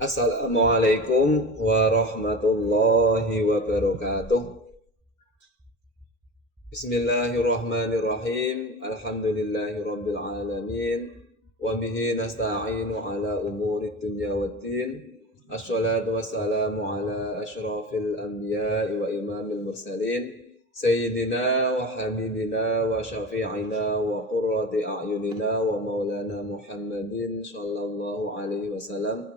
Assalamualaikum warahmatullahi wabarakatuh. Bismillahirrahmanirrahim. Alhamdulillahirabbil alamin. Wa bihi nasta'inu ala umuri dunya waddin. Assalatu wassalamu ala asyrafil anbiya'i wa imamil mursalin. Sayyidina wa habibina wa syafi'ina wa qurrati a'yunina wa maulana Muhammadin sallallahu alaihi wasallam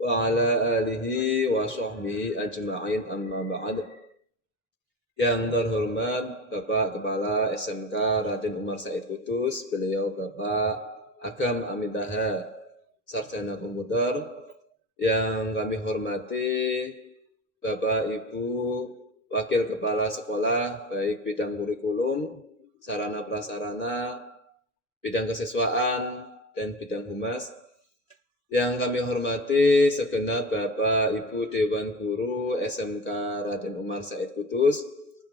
wa ala alihi wa sahbihi ajma'in, amma ba'd. Yang terhormat Bapak Kepala SMK Raden Umar Said Kudus, beliau Bapak Agam Amintaha, Sarjana Komputer. Yang kami hormati Bapak Ibu Wakil Kepala Sekolah, baik bidang kurikulum, sarana prasarana, bidang kesiswaan, dan bidang humas. Yang kami hormati segenap Bapak Ibu Dewan Guru SMK Raden Umar Said Kudus,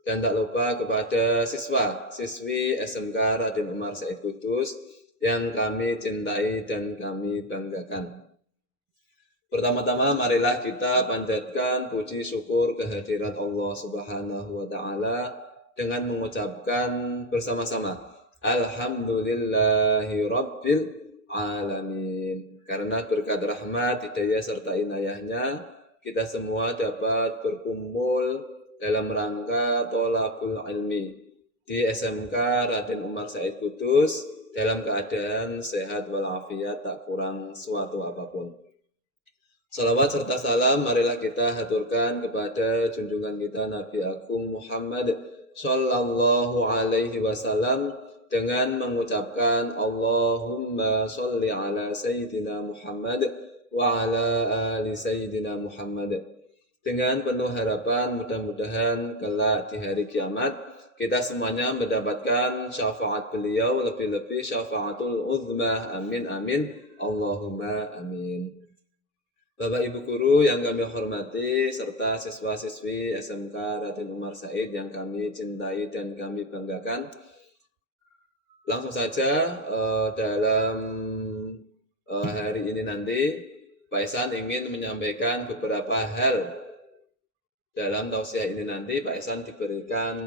dan tak lupa kepada siswi SMK Raden Umar Said Kudus yang kami cintai dan kami banggakan. Pertama-tama marilah kita panjatkan puji syukur kehadirat Allah Subhanahu wa taala dengan mengucapkan bersama-sama Alhamdulillahi Rabbil Alamin. Karena berkat rahmat, hidayah serta inayahnya, kita semua dapat berkumpul dalam rangka tholabul ilmi di SMK Raden Umar Said Kudus dalam keadaan sehat walafiat, tak kurang suatu apapun. Salawat serta salam marilah kita haturkan kepada junjungan kita Nabi Agung Muhammad Sallallahu Alaihi Wasallam dengan mengucapkan Allahumma sholli ala Sayyidina Muhammad wa ala ali Sayyidina Muhammad. Dengan penuh harapan mudah-mudahan kelak di hari kiamat kita semuanya mendapatkan syafaat beliau, lebih-lebih syafaatul uzmah. Amin amin Allahumma amin. Bapak Ibu Guru yang kami hormati serta siswa-siswi SMK Raden Umar Said yang kami cintai dan kami banggakan, langsung saja dalam hari ini nanti Pak Ihsan ingin menyampaikan beberapa hal. Dalam tausiah ini nanti Pak Ihsan diberikan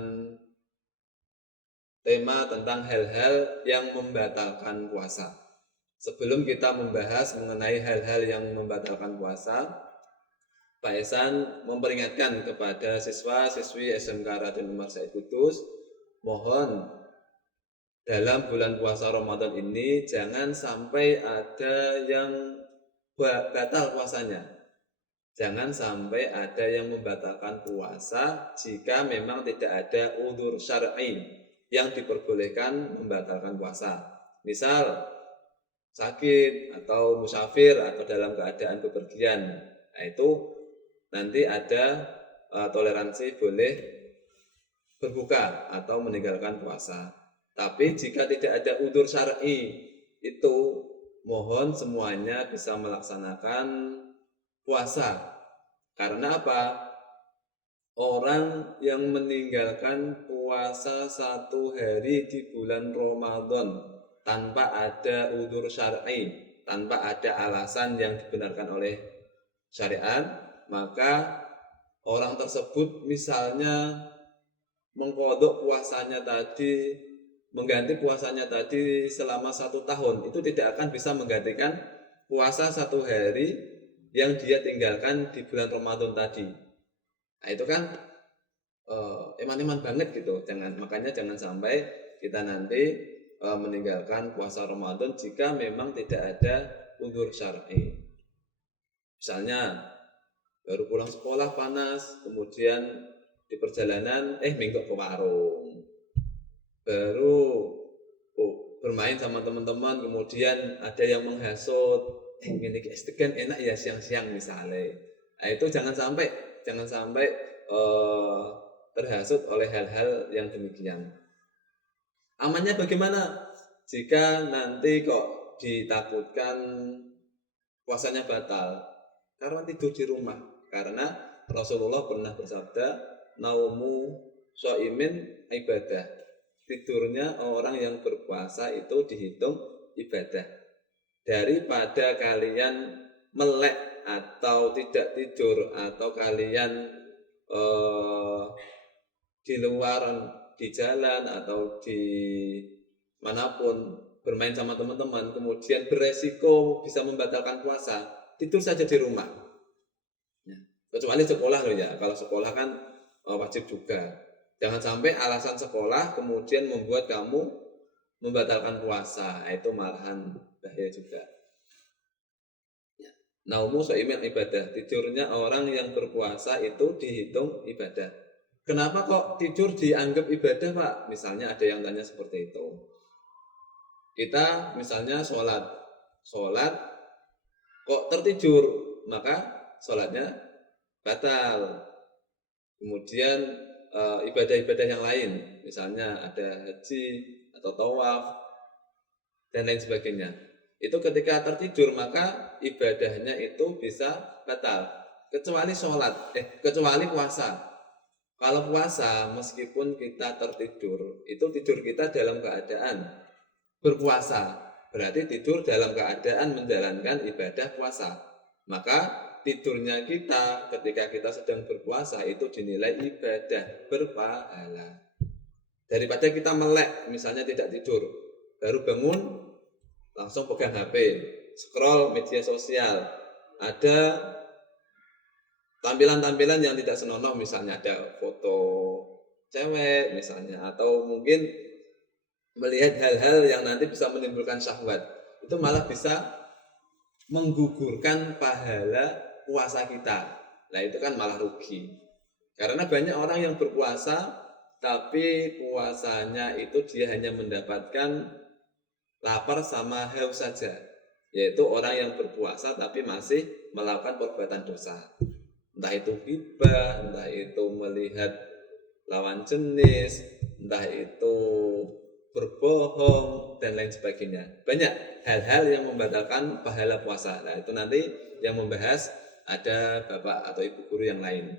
tema tentang hal-hal yang membatalkan puasa. Sebelum kita membahas mengenai hal-hal yang membatalkan puasa, Pak Ihsan memperingatkan kepada siswa-siswi SMK Raden Umar Said Kudus, mohon dalam bulan puasa Ramadan ini jangan sampai ada yang batal puasanya. Jangan sampai ada yang membatalkan puasa jika memang tidak ada udzur syar'i yang diperbolehkan membatalkan puasa. Misal sakit atau musafir atau dalam keadaan bepergian. Nah, itu nanti ada toleransi boleh berbuka atau meninggalkan puasa. Tapi jika tidak ada udzur syar'i, itu mohon semuanya bisa melaksanakan puasa. Karena apa? Orang yang meninggalkan puasa satu hari di bulan Ramadan tanpa ada udzur syar'i, tanpa ada alasan yang dibenarkan oleh syariat, maka orang tersebut misalnya mengqadha puasanya tadi, mengganti puasanya tadi selama 1 tahun, itu tidak akan bisa menggantikan puasa satu hari yang dia tinggalkan di bulan Ramadan tadi. Nah, itu kan eman-eman banget gitu. Makanya jangan sampai kita nanti meninggalkan puasa Ramadan jika memang tidak ada udzur syar'i. Misalnya baru pulang sekolah panas, kemudian di perjalanan minggu ke warung, baru bermain sama teman-teman, kemudian ada yang menghasut, ini istiqan enak ya siang-siang misalnya. Nah, itu jangan sampai terhasut oleh hal-hal yang demikian. Amannya bagaimana jika nanti kok ditakutkan puasanya batal karena tidur di rumah? Karena Rasulullah pernah bersabda, naumu shaimin ibadah. Tidurnya orang yang berpuasa itu dihitung ibadah. Daripada kalian melek atau tidak tidur atau kalian di luar, di jalan atau di manapun bermain sama teman-teman, kemudian beresiko bisa membatalkan puasa, tidur saja di rumah. Ya. Kecuali sekolah loh ya, kalau sekolah kan wajib juga. Jangan sampai alasan sekolah kemudian membuat kamu membatalkan puasa, itu malahan bahaya juga. Ya. Naumu so'imin ibadah, tidurnya orang yang berpuasa itu dihitung ibadah. Kenapa kok tidur dianggap ibadah, Pak? Misalnya ada yang tanya seperti itu. Kita misalnya sholat kok tertidur, maka sholatnya batal. Kemudian ibadah-ibadah yang lain, misalnya ada haji atau tawaf dan lain sebagainya. Itu ketika tertidur maka ibadahnya itu bisa batal. Kecuali kecuali puasa. Kalau puasa meskipun kita tertidur, itu tidur kita dalam keadaan berpuasa, berarti tidur dalam keadaan menjalankan ibadah puasa. Maka tidurnya kita ketika kita sedang berpuasa itu dinilai ibadah berpahala. Daripada kita melek, misalnya tidak tidur, baru bangun langsung pegang HP, scroll media sosial, ada tampilan-tampilan yang tidak senonoh, misalnya ada foto cewek misalnya, atau mungkin melihat hal-hal yang nanti bisa menimbulkan syahwat, itu malah bisa menggugurkan pahala puasa kita. Nah itu kan malah rugi. Karena banyak orang yang berpuasa tapi puasanya itu dia hanya mendapatkan lapar sama haus saja. Yaitu orang yang berpuasa tapi masih melakukan perbuatan dosa. Entah itu ghibah, entah itu melihat lawan jenis, entah itu berbohong dan lain sebagainya. Banyak hal-hal yang membatalkan pahala puasa. Nah, itu nanti yang membahas ada Bapak atau Ibu guru yang lain.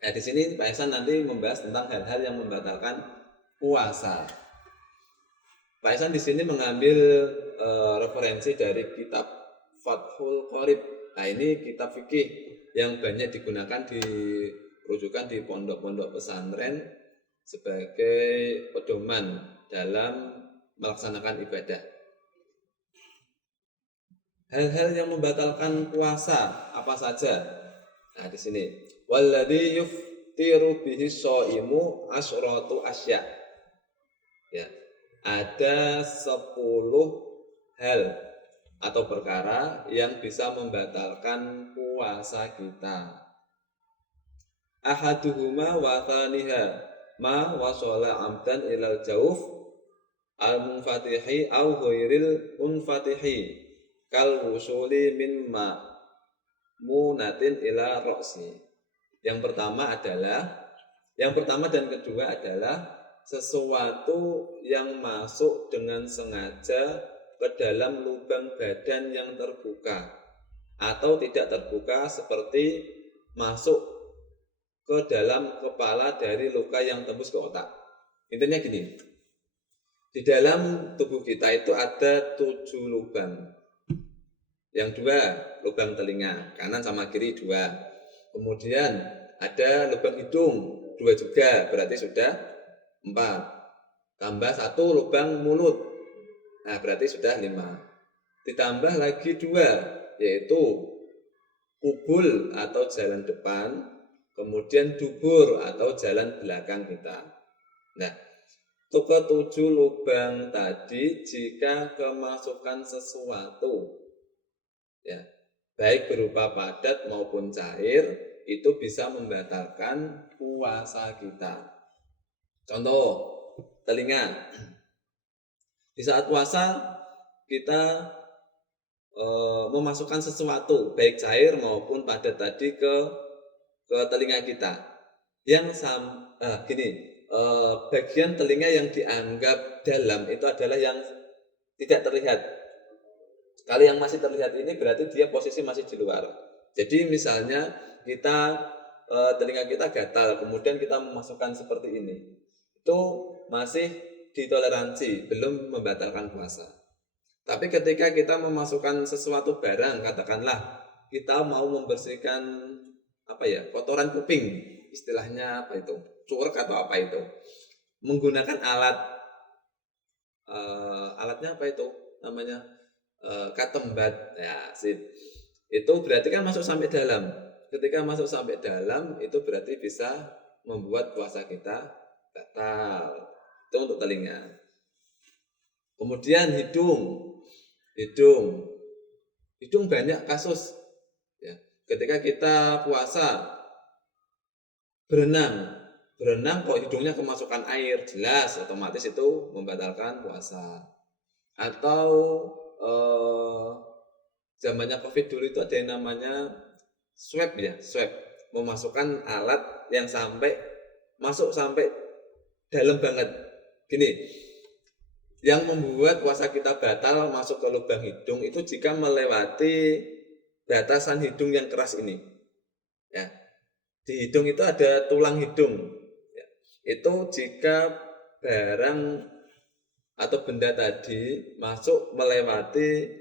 Nah, di sini Pak Ihsan nanti membahas tentang hal-hal yang membatalkan puasa. Pak Ihsan di sini mengambil referensi dari kitab Fathul Qorib. Nah, ini kitab fikih yang banyak digunakan di rujukan di pondok-pondok pesantren sebagai pedoman dalam melaksanakan ibadah. Hal-hal yang membatalkan puasa apa saja? Nah, di sini walladzi yuftiru bihi shaimu asyratu asya. Ya. Ada 10 hal atau perkara yang bisa membatalkan puasa kita. Ahaduhuma wa thaniha ma wasala amdan ilal jauf al-munfatihi au ghairil munfatihi kal wusuli min ma munatin ila roksi. Yang pertama dan kedua adalah sesuatu yang masuk dengan sengaja ke dalam lubang badan yang terbuka atau tidak terbuka, seperti masuk ke dalam kepala dari luka yang tembus ke otak. Intinya gini, di dalam tubuh kita itu ada 7 lubang. Yang 2 lubang telinga, kanan sama kiri 2. Kemudian ada lubang hidung 2 juga, berarti sudah 4. Tambah 1 lubang mulut, nah berarti sudah 5. Ditambah lagi 2, yaitu kubul atau jalan depan, kemudian dubur atau jalan belakang kita. Nah, ke-7 lubang tadi jika kemasukan sesuatu, ya, baik berupa padat maupun cair, itu bisa membatalkan puasa kita. Contoh, telinga. Di saat puasa kita memasukkan sesuatu baik cair maupun padat tadi ke telinga kita. Bagian telinga yang dianggap dalam itu adalah yang tidak terlihat. Kalau yang masih terlihat ini berarti dia posisi masih di luar. Jadi misalnya telinga kita gatal, kemudian kita memasukkan seperti ini, itu masih ditoleransi, belum membatalkan puasa. Tapi ketika kita memasukkan sesuatu barang, katakanlah kita mau membersihkan kotoran kuping, istilahnya apa itu, curek atau apa itu, menggunakan alatnya apa itu namanya, katembat ya, sip. Itu berarti kan masuk sampai dalam. Ketika masuk sampai dalam itu berarti bisa membuat puasa kita batal. Itu untuk telinga. Kemudian hidung banyak kasus ya. Ketika kita puasa berenang kok hidungnya kemasukan air, jelas otomatis itu membatalkan puasa. Atau zamannya Covid dulu itu ada yang namanya swab, memasukkan alat yang masuk sampai dalam banget. Gini, yang membuat puasa kita batal masuk ke lubang hidung itu jika melewati batasan hidung yang keras ini. Ya. Di hidung itu ada tulang hidung. Ya. Itu jika barang atau benda tadi masuk melewati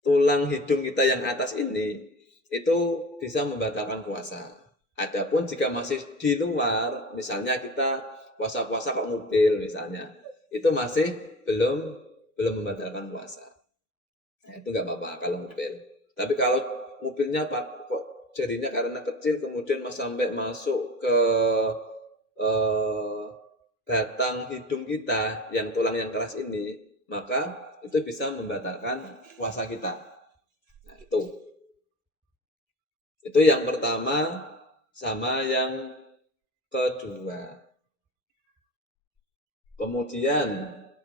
tulang hidung kita yang atas ini, itu bisa membatalkan puasa. Adapun jika masih di luar, misalnya kita puasa-puasa kok ngupil misalnya, itu masih belum membatalkan puasa. Nah, itu nggak apa-apa kalau ngupil. Tapi kalau ngupilnya kok jadinya karena kecil kemudian sampai masuk ke batang hidung kita yang tulang yang keras ini, maka itu bisa membatalkan puasa kita. Nah, itu yang pertama sama yang kedua. Kemudian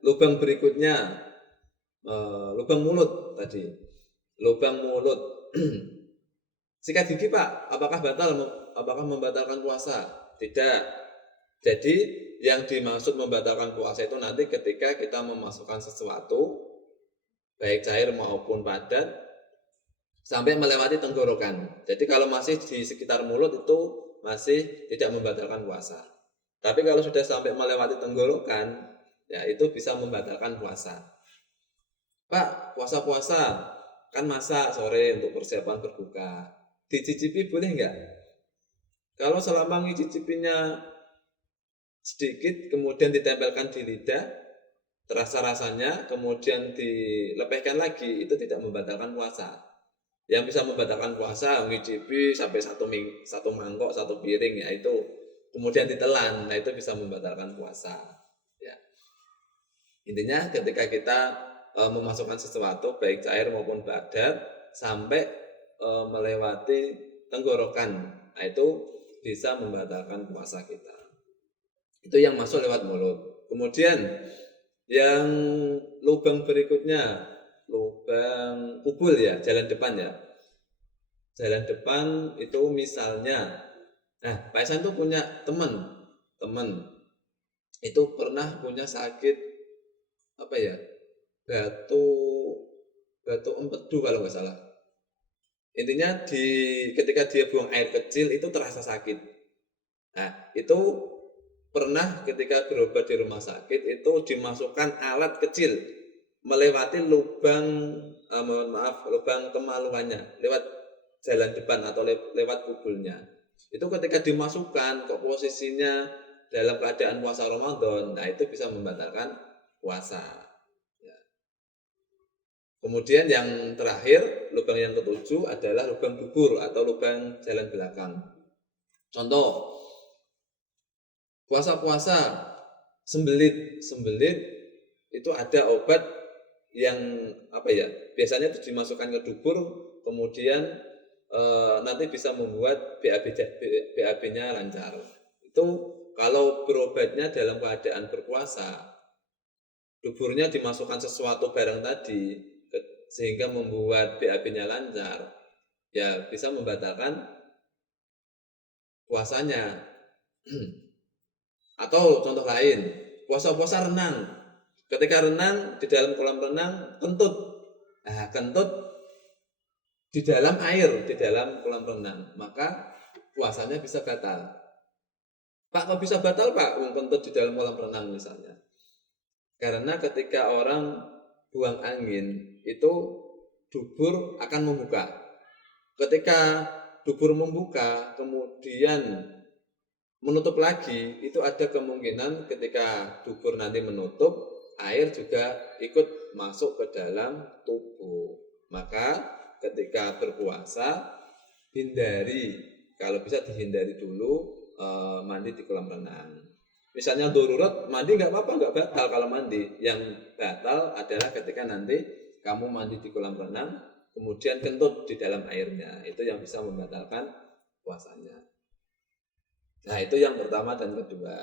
lubang berikutnya, lubang mulut tadi. Lubang mulut. Sikat gigi, Pak, apakah membatalkan puasa? Tidak. Jadi yang dimaksud membatalkan puasa itu nanti ketika kita memasukkan sesuatu baik cair maupun padat sampai melewati tenggorokan. Jadi kalau masih di sekitar mulut itu masih tidak membatalkan puasa. Tapi kalau sudah sampai melewati tenggorokan, ya itu bisa membatalkan puasa. Pak, puasa-puasa kan masak sore untuk persiapan berbuka. Dicicipi boleh enggak? Kalau selama ngicicipinya sedikit kemudian ditempelkan di lidah, terasa rasanya, kemudian dilepehkan lagi, itu tidak membatalkan puasa. Yang bisa membatalkan puasa ngicipi sampai satu mangkok, satu piring, yaitu kemudian ditelan, nah itu bisa membatalkan puasa. Ya. Intinya ketika kita memasukkan sesuatu baik cair maupun padat sampai melewati tenggorokan, nah itu bisa membatalkan puasa kita. Itu yang masuk lewat mulut. Kemudian yang lubang berikutnya, lubang kubul ya, jalan depan ya. Jalan depan itu misalnya, Pak Ihsan tuh punya teman itu pernah punya sakit batu empedu kalau nggak salah. Intinya ketika dia buang air kecil itu terasa sakit. Nah, itu pernah ketika berobat di rumah sakit itu dimasukkan alat kecil melewati lubang kemaluannya lewat jalan depan atau lewat kubulnya. Itu ketika dimasukkan kok posisinya dalam keadaan puasa Ramadan, nah itu bisa membatalkan puasa. Ya. Kemudian yang terakhir, lubang yang ketujuh adalah lubang dubur atau lubang jalan belakang. Contoh, puasa-puasa sembelit itu ada obat yang biasanya itu dimasukkan ke dubur, kemudian nanti bisa membuat BAB-nya lancar. Itu kalau berobatnya dalam keadaan berpuasa, duburnya dimasukkan sesuatu barang tadi sehingga membuat BAB-nya lancar, ya bisa membatalkan puasanya. Atau contoh lain, puasa-puasa renang. Ketika renang di dalam kolam renang kentut. Nah, kentut di dalam air, di dalam kolam renang, maka puasanya bisa batal. Pak, kok bisa batal, Pak? Kentut di dalam kolam renang misalnya. Karena ketika orang buang angin, itu dubur akan membuka. Ketika dubur membuka kemudian menutup lagi, itu ada kemungkinan ketika dubur nanti menutup, air juga ikut masuk ke dalam tubuh. Maka ketika berpuasa, hindari, kalau bisa dihindari dulu mandi di kolam renang. Misalnya darurat, mandi nggak apa-apa, nggak batal kalau mandi. Yang batal adalah ketika nanti kamu mandi di kolam renang, kemudian kentut di dalam airnya. Itu yang bisa membatalkan puasanya. Nah, itu yang pertama dan kedua.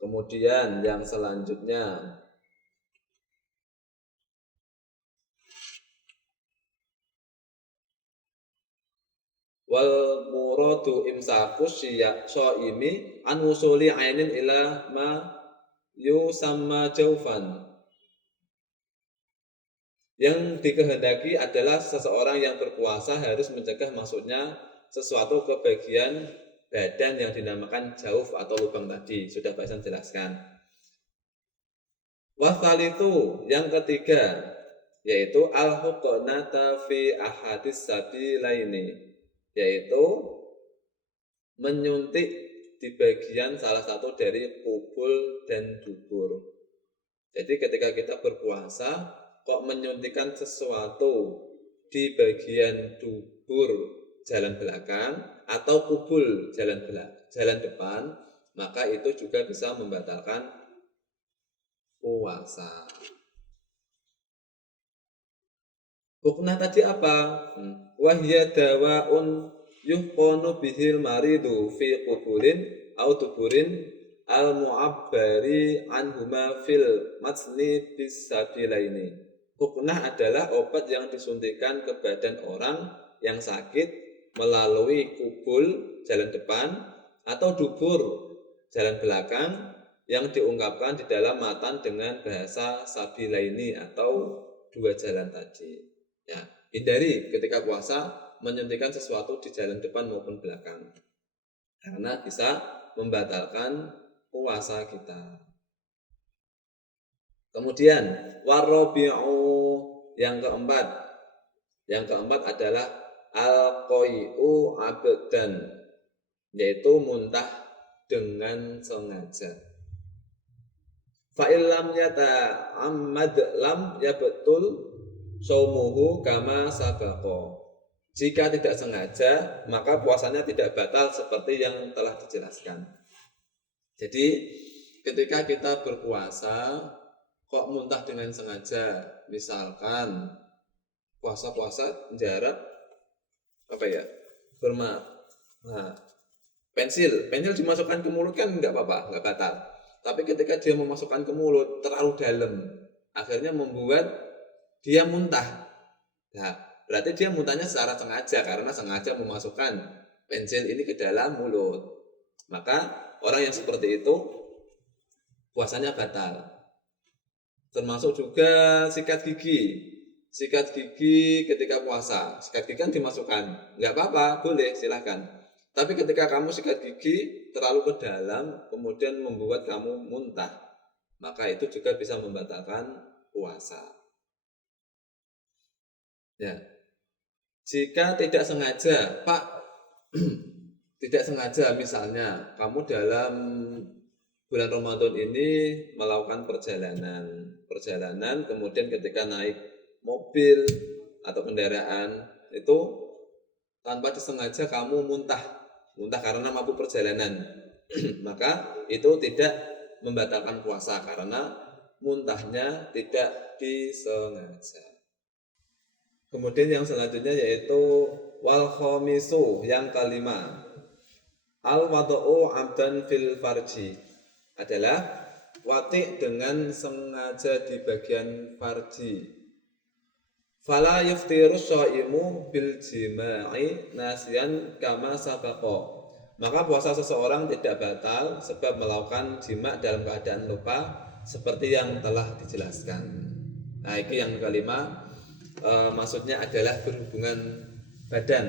Kemudian yang selanjutnya, wal muradu imsakus syaimi an wusuli ainin ila ma yusamma jaufan. Yang dikehendaki adalah seseorang yang berpuasa harus mencegah masuknya sesuatu ke bagian badan yang dinamakan jauf atau lubang tadi. Sudah Pak Isan jelaskan. Wasal itu yang ketiga, yaitu al-huqnata fi ahadis sabilaini, yaitu menyuntik di bagian salah satu dari kubul dan dubur. Jadi ketika kita berpuasa kok menyuntikkan sesuatu di bagian dubur jalan belakang atau kubul jalan depan, maka itu juga bisa membatalkan puasa. Huknah tadi apa? Wahya dawaun yuhqanu bihil maridu fi qubulin au duburin al mu'abbari anhuma fil matsni bisabilaini. Huknah adalah obat yang disuntikkan ke badan orang yang sakit melalui kubul jalan depan atau dubur jalan belakang yang diungkapkan di dalam matan dengan bahasa sabilaini atau dua jalan tadi. Ya, hindari ketika puasa menyuntikkan sesuatu di jalan depan maupun belakang, karena bisa membatalkan puasa kita. Kemudian warabi'u yang keempat adalah al-qai'u abdan, yaitu muntah dengan sengaja. Fa'ilam yata'ammad lam yabetul saumuhu kama sabaqo. Jika tidak sengaja, maka puasanya tidak batal seperti yang telah dijelaskan. Jadi, ketika kita berpuasa kok muntah dengan sengaja, misalkan puasa-puasa jarak pensil dimasukkan ke mulut kan nggak apa-apa, nggak batal. Tapi ketika dia memasukkan ke mulut terlalu dalam, akhirnya membuat dia muntah. Nah, berarti dia muntahnya secara sengaja karena sengaja memasukkan pensil ini ke dalam mulut. Maka orang yang seperti itu puasanya batal. Termasuk juga sikat gigi. Sikat gigi ketika puasa, sikat gigi kan dimasukkan, nggak apa-apa, boleh, silahkan. Tapi ketika kamu sikat gigi terlalu ke dalam, kemudian membuat kamu muntah, maka itu juga bisa membatalkan puasa. Ya, jika tidak sengaja, Pak, tidak sengaja misalnya kamu dalam bulan Ramadan ini melakukan perjalanan, kemudian ketika naik mobil atau kendaraan itu tanpa disengaja kamu muntah karena mabuk perjalanan, maka itu tidak membatalkan puasa karena muntahnya tidak disengaja. Kemudian yang selanjutnya yaitu wal khamisu yang kelima, al wad'u abdan fil farji, adalah wati dengan sengaja di bagian farji. Fala yuftiru shaimu bil jima'i nasiyan kama sabaqa. Maka puasa seseorang tidak batal sebab melakukan jima' dalam keadaan lupa seperti yang telah dijelaskan. Nah, ini yang kelima. Maksudnya adalah berhubungan badan.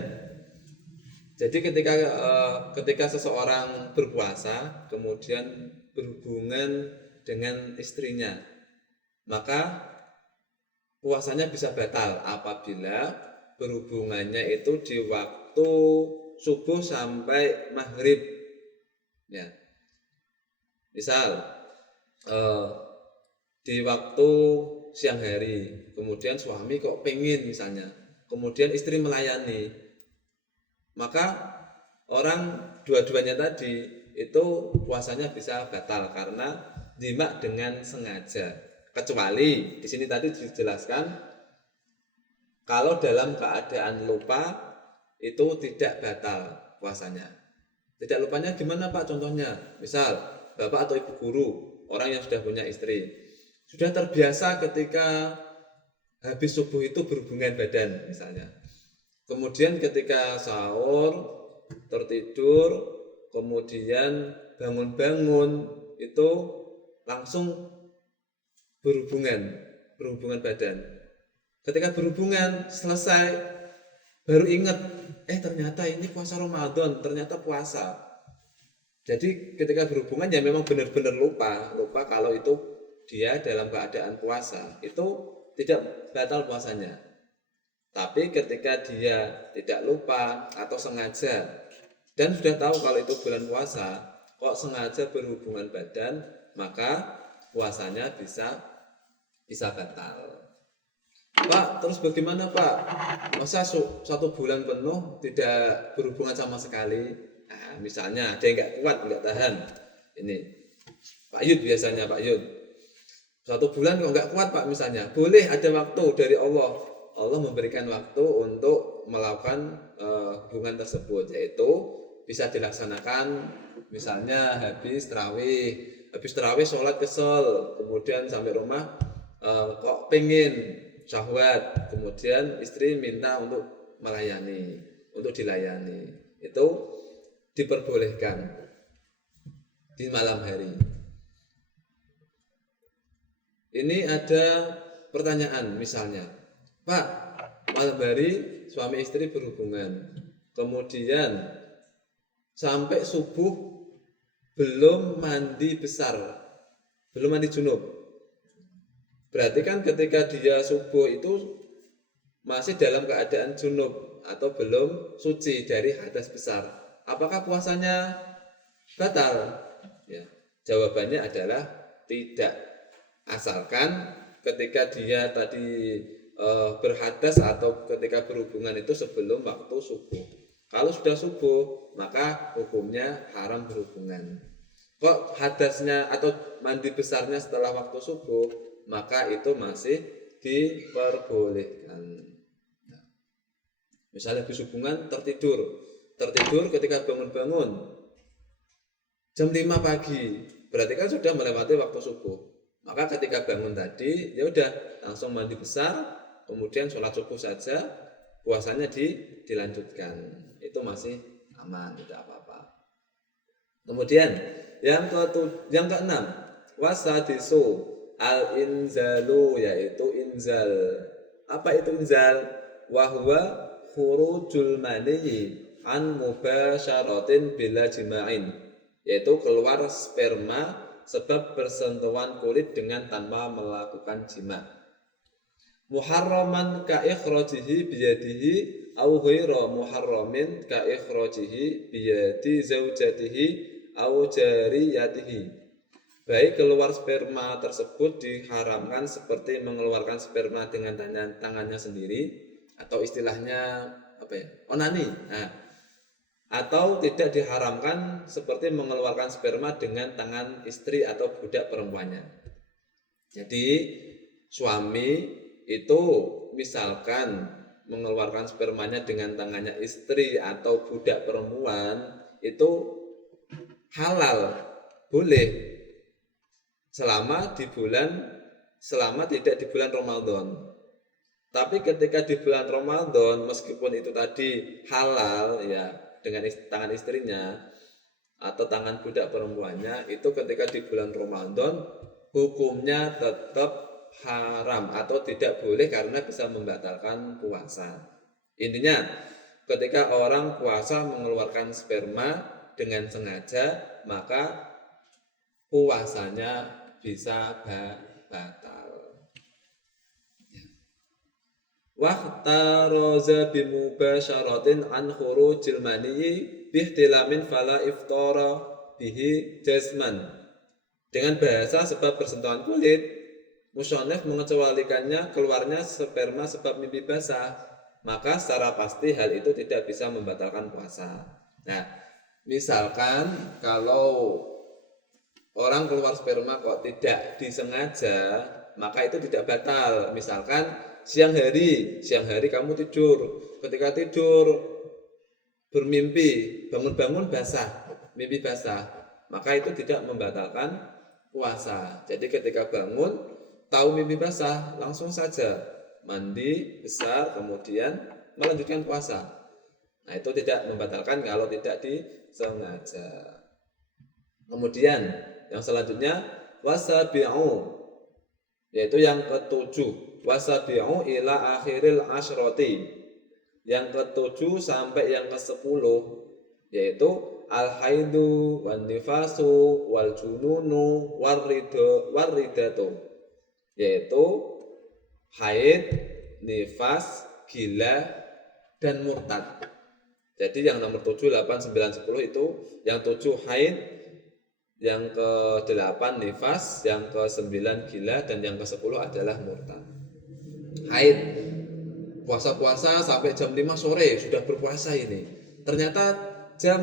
Jadi ketika seseorang berpuasa kemudian berhubungan dengan istrinya, maka puasanya bisa batal apabila berhubungannya itu di waktu subuh sampai maghrib, ya. Misal di waktu siang hari, kemudian suami kok pengen misalnya, kemudian istri melayani, maka orang dua-duanya tadi itu puasanya bisa batal karena jima dengan sengaja. Kecuali di sini tadi dijelaskan kalau dalam keadaan lupa itu tidak batal puasanya. Tidak lupanya gimana Pak contohnya? Misal bapak atau ibu guru, orang yang sudah punya istri, sudah terbiasa ketika habis subuh itu berhubungan badan misalnya. Kemudian ketika sahur, tertidur, kemudian bangun-bangun itu langsung berhubungan badan. Ketika berhubungan selesai baru ingat, ternyata ini puasa Ramadan, ternyata puasa. Jadi ketika berhubungan ya memang benar-benar lupa kalau itu dia dalam keadaan puasa, itu tidak batal puasanya. Tapi ketika dia tidak lupa atau sengaja dan sudah tahu kalau itu bulan puasa, kok sengaja berhubungan badan, maka puasanya bisa batal. Pak, terus bagaimana Pak? Masa satu bulan penuh tidak berhubungan sama sekali? Nah, misalnya ada yang nggak kuat, nggak tahan. Ini Pak Yud biasanya, Pak Yud. Satu bulan kok nggak kuat Pak misalnya. Boleh ada waktu dari Allah. Allah memberikan waktu untuk melakukan hubungan tersebut, yaitu bisa dilaksanakan misalnya habis tarawih sholat kesel, kemudian sampai rumah kok pengen syahwat, kemudian istri minta untuk dilayani, itu diperbolehkan di malam hari. Ini ada pertanyaan misalnya, Pak, malam hari suami istri berhubungan, kemudian sampai subuh belum mandi besar, belum mandi junub. Berarti kan ketika dia subuh itu masih dalam keadaan junub atau belum suci dari hadas besar. Apakah puasanya batal? Ya, jawabannya adalah tidak. Asalkan ketika dia tadi berhadas atau ketika berhubungan itu sebelum waktu subuh. Kalau sudah subuh, maka hukumnya haram berhubungan. Kok hadasnya atau mandi besarnya setelah waktu subuh, maka itu masih diperbolehkan. Nah, misalnya habis hubungan tertidur ketika bangun-bangun jam 5 pagi, berarti kan sudah melewati waktu subuh. Maka ketika bangun tadi, ya udah langsung mandi besar, kemudian sholat subuh saja, puasanya dilanjutkan. Itu masih aman, tidak apa-apa. Kemudian yang keenam, wasadisu al-inzalu, yaitu inzal. Apa itu inzal? Wahwa khurujul mani an mubasyaratin bila jima'in, yaitu keluar sperma sebab bersentuhan kulit dengan tanpa melakukan jima. Muharraman ka ikhrajihi biyadihi au ghaira muharramin ka ikhrajihi biyadi zaujatihi au jariyatihi. Baik keluar sperma tersebut diharamkan seperti mengeluarkan sperma dengan tangannya sendiri, atau istilahnya onani. Nah, atau tidak diharamkan seperti mengeluarkan sperma dengan tangan istri atau budak perempuannya. Jadi suami itu misalkan mengeluarkan spermanya dengan tangannya istri atau budak perempuan, itu halal, boleh selama tidak di bulan Ramadan. Tapi ketika di bulan Ramadan, meskipun itu tadi halal ya dengan tangan istrinya atau tangan budak perempuannya, itu ketika di bulan Ramadan hukumnya tetap haram atau tidak boleh karena bisa membatalkan puasa. Intinya ketika orang puasa mengeluarkan sperma dengan sengaja, maka puasanya bisa batal. wahtaraza bimubasyaratin an khurujil mani bihtilamin fala iftara bihi jazman. Dengan bahasa sebab bersentuhan kulit, musonef mengecualikannya keluarnya sperma sebab mimpi basah, maka secara pasti hal itu tidak bisa membatalkan puasa. Nah, misalkan kalau orang keluar sperma kok tidak disengaja, maka itu tidak batal. Misalkan siang hari kamu tidur, ketika tidur bermimpi, bangun-bangun basah, mimpi basah, maka itu tidak membatalkan puasa. Jadi ketika bangun tahu mimpi basah, langsung saja mandi besar kemudian melanjutkan puasa. Nah, itu tidak membatalkan kalau tidak disengaja. Kemudian yang selanjutnya wasabi'u, yaitu yang ketujuh, wasabi'u ila akhiril asyroti, yang ketujuh sampai yang ke-10, yaitu al-haidu wan nifasu wal jununu waridatu, yaitu haid, nifas, gila, dan murtad. Jadi yang nomor 7, 8, 9, 10 itu yang 7 haid, yang ke-8 nifas, yang ke-9 gila, dan yang ke-10 adalah murtad. Haid, puasa-puasa sampai jam 5 sore sudah berpuasa ini. Ternyata jam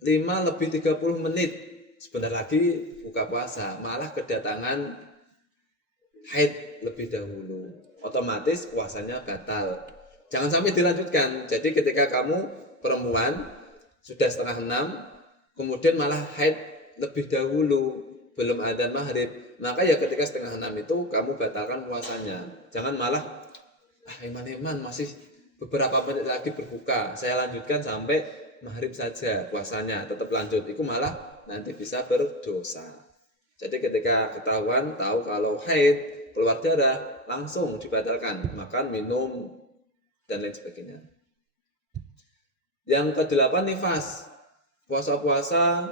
5 lebih 30 menit sebentar lagi buka puasa, malah kedatangan haid lebih dahulu. Otomatis puasanya batal. Jangan sampai dilanjutkan. Jadi ketika kamu perempuan sudah 5:30 kemudian malah haid lebih dahulu, belum adzan maghrib, maka ya ketika 5:30 itu kamu batalkan puasanya. Jangan malah iman-iman masih beberapa menit lagi berbuka, saya lanjutkan sampai maghrib saja puasanya, tetap lanjut, itu malah nanti bisa berdosa. Jadi ketika ketahuan tahu kalau haid, keluar darah, langsung dibatalkan makan, minum, dan lain sebagainya. Yang ke-8 nifas, puasa-puasa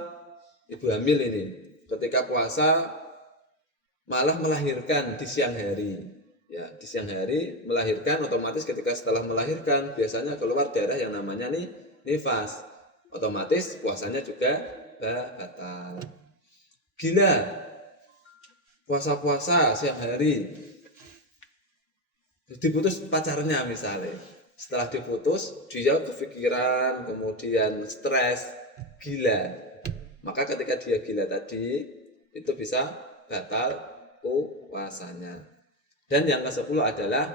ibu hamil ini, ketika puasa malah melahirkan di siang hari. Ya, di siang hari melahirkan, otomatis ketika setelah melahirkan biasanya keluar darah yang namanya nifas. Otomatis puasanya juga batal. Gila, puasa-puasa siang hari diputus pacarnya misalnya, setelah diputus dia kepikiran, kemudian stres, gila, maka ketika dia gila tadi itu bisa batal puasanya. Dan yang ke-10 adalah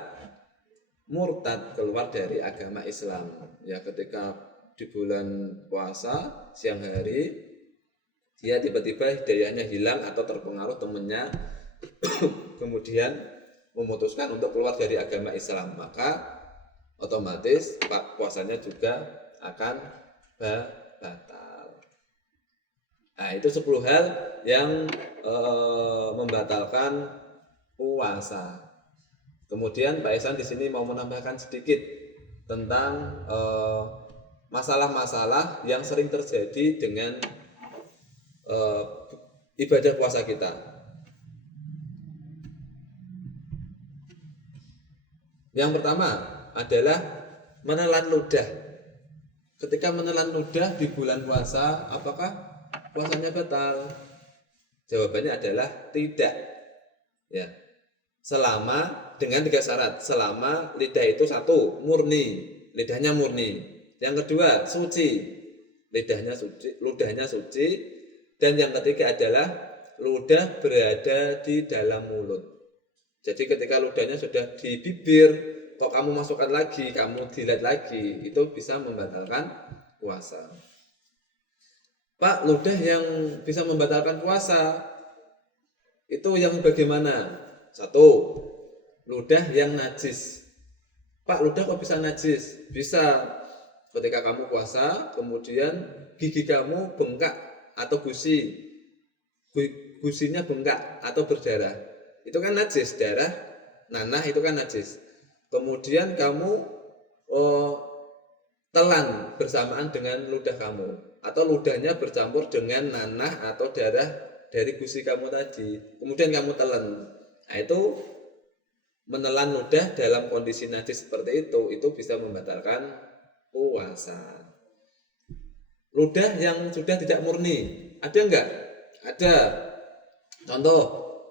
murtad, keluar dari agama Islam. Ya, ketika di bulan puasa siang hari dia tiba-tiba hidayahnya hilang atau terpengaruh temannya kemudian memutuskan untuk keluar dari agama Islam, maka otomatis puasanya juga akan batal. Nah, itu 10 hal yang membatalkan puasa. Kemudian Pak Ihsan di sini mau menambahkan sedikit tentang masalah-masalah yang sering terjadi dengan ibadah puasa kita. Yang pertama adalah menelan ludah. Ketika menelan ludah di bulan puasa, apakah puasanya batal? Jawabannya adalah tidak. Ya. Selama dengan 3 syarat. Selama lidah itu 1 murni, lidahnya murni. Yang kedua suci, ludahnya suci. Dan yang ketiga adalah ludah berada di dalam mulut. Jadi ketika ludahnya sudah di bibir, kok kamu masukkan lagi, kamu dilihat lagi, itu bisa membatalkan puasa. Pak, ludah yang bisa membatalkan puasa itu yang bagaimana? 1, ludah yang najis. Pak, ludah kok bisa najis? Bisa ketika kamu puasa, kemudian gigi kamu bengkak atau gusinya bengkak atau berdarah. Itu kan najis, darah, nanah itu kan najis. Kemudian kamu telan bersamaan dengan ludah kamu, atau ludahnya bercampur dengan nanah atau darah dari gusi kamu tadi, kemudian kamu telan. Nah, itu menelan ludah dalam kondisi najis seperti itu bisa membatalkan puasa. Ludah yang sudah tidak murni, ada enggak? Ada. Contoh,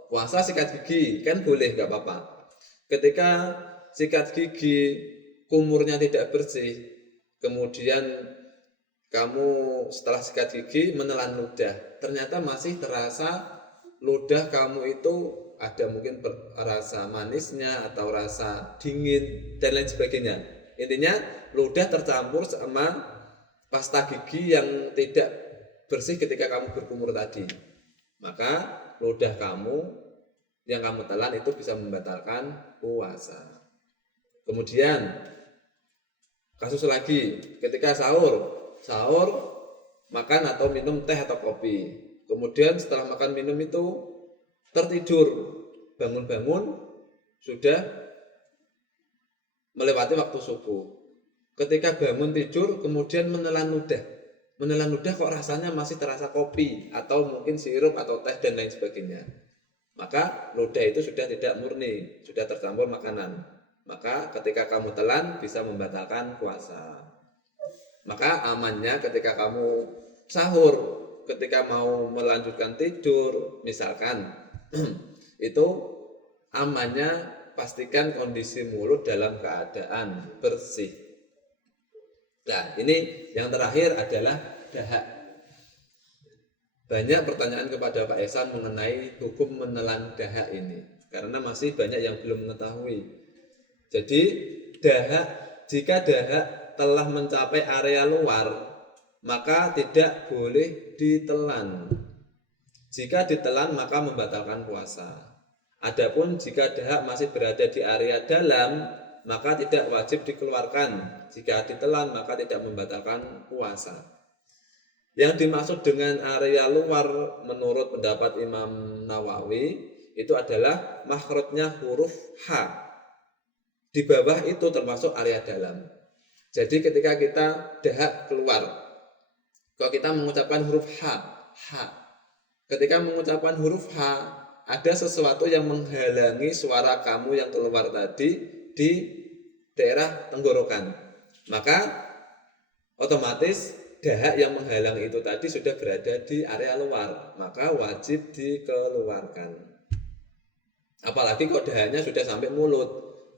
puasa sikat gigi, kan boleh, enggak apa-apa. Ketika sikat gigi kumurnya tidak bersih, kemudian kamu setelah sikat gigi menelan ludah, ternyata masih terasa ludah kamu itu ada mungkin rasa manisnya atau rasa dingin dan lain sebagainya. Intinya ludah tercampur sama pasta gigi yang tidak bersih ketika kamu berkumur tadi. Maka ludah kamu yang kamu telan itu bisa membatalkan puasa. Kemudian kasus lagi, ketika sahur makan atau minum teh atau kopi. Kemudian setelah makan minum itu tertidur, bangun-bangun sudah melewati waktu subuh. Ketika bangun tidur kemudian menelan ludah kok rasanya masih terasa kopi atau mungkin sirup atau teh dan lain sebagainya. Maka ludah itu sudah tidak murni, sudah tercampur makanan. Maka ketika kamu telan bisa membatalkan puasa. Maka amannya ketika kamu sahur, ketika mau melanjutkan tidur misalkan itu amannya pastikan kondisi mulut dalam keadaan bersih. Nah, ini yang terakhir adalah dahak. Banyak pertanyaan kepada Pak Ehsan mengenai hukum menelan dahak ini karena masih banyak yang belum mengetahui. Jadi jika dahak telah mencapai area luar maka tidak boleh ditelan. Jika ditelan maka membatalkan puasa. Adapun jika dahak masih berada di area dalam maka tidak wajib dikeluarkan. Jika ditelan maka tidak membatalkan puasa. Yang dimaksud dengan area luar menurut pendapat Imam Nawawi itu adalah makhrajnya huruf H. Di bawah itu termasuk area dalam. Jadi ketika kita dahak keluar, kalau kita mengucapkan huruf H. Ketika mengucapkan huruf H, ada sesuatu yang menghalangi suara kamu yang keluar tadi di daerah tenggorokan. Maka otomatis dahak yang menghalangi itu tadi sudah berada di area luar, maka wajib dikeluarkan. Apalagi kalau dahaknya sudah sampai mulut,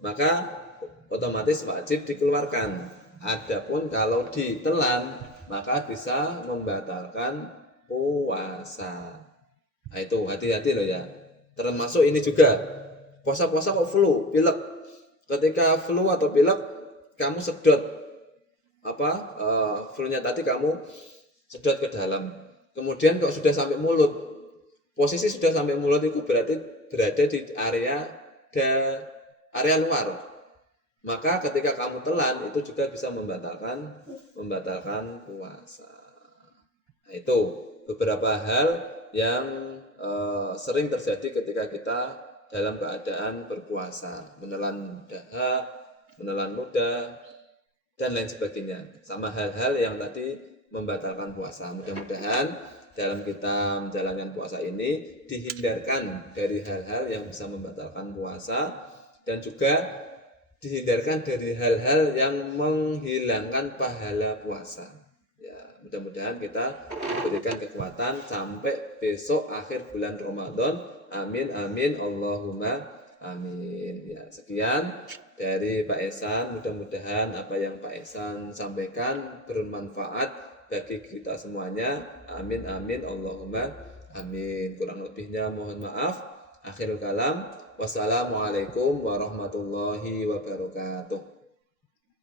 maka otomatis wajib dikeluarkan. Adapun kalau ditelan maka bisa membatalkan puasa. Nah itu hati-hati loh ya. Termasuk ini juga puasa-puasa kok flu, pilek. Ketika flu atau pilek kamu sedot flu-nya tadi kamu sedot ke dalam. Kemudian kok sudah sampai mulut. Posisi sudah sampai mulut itu berarti berada di area luar. Maka ketika kamu telan itu juga bisa membatalkan puasa. Nah, itu beberapa hal yang sering terjadi ketika kita dalam keadaan berpuasa, menelan dahak, menelan ludah dan lain sebagainya. Sama hal-hal yang tadi membatalkan puasa. Mudah-mudahan dalam kita menjalankan puasa ini dihindarkan dari hal-hal yang bisa membatalkan puasa dan juga dihindarkan dari hal-hal yang menghilangkan pahala puasa. Ya, mudah-mudahan kita diberikan kekuatan sampai besok akhir bulan Ramadan. Amin amin Allahumma amin. Ya, sekian dari Pak Ehsan. Mudah-mudahan apa yang Pak Ehsan sampaikan bermanfaat bagi kita semuanya. Amin amin Allahumma amin. Kurang lebihnya mohon maaf. Akhirul kalam. Wassalamualaikum warahmatullahi wabarakatuh.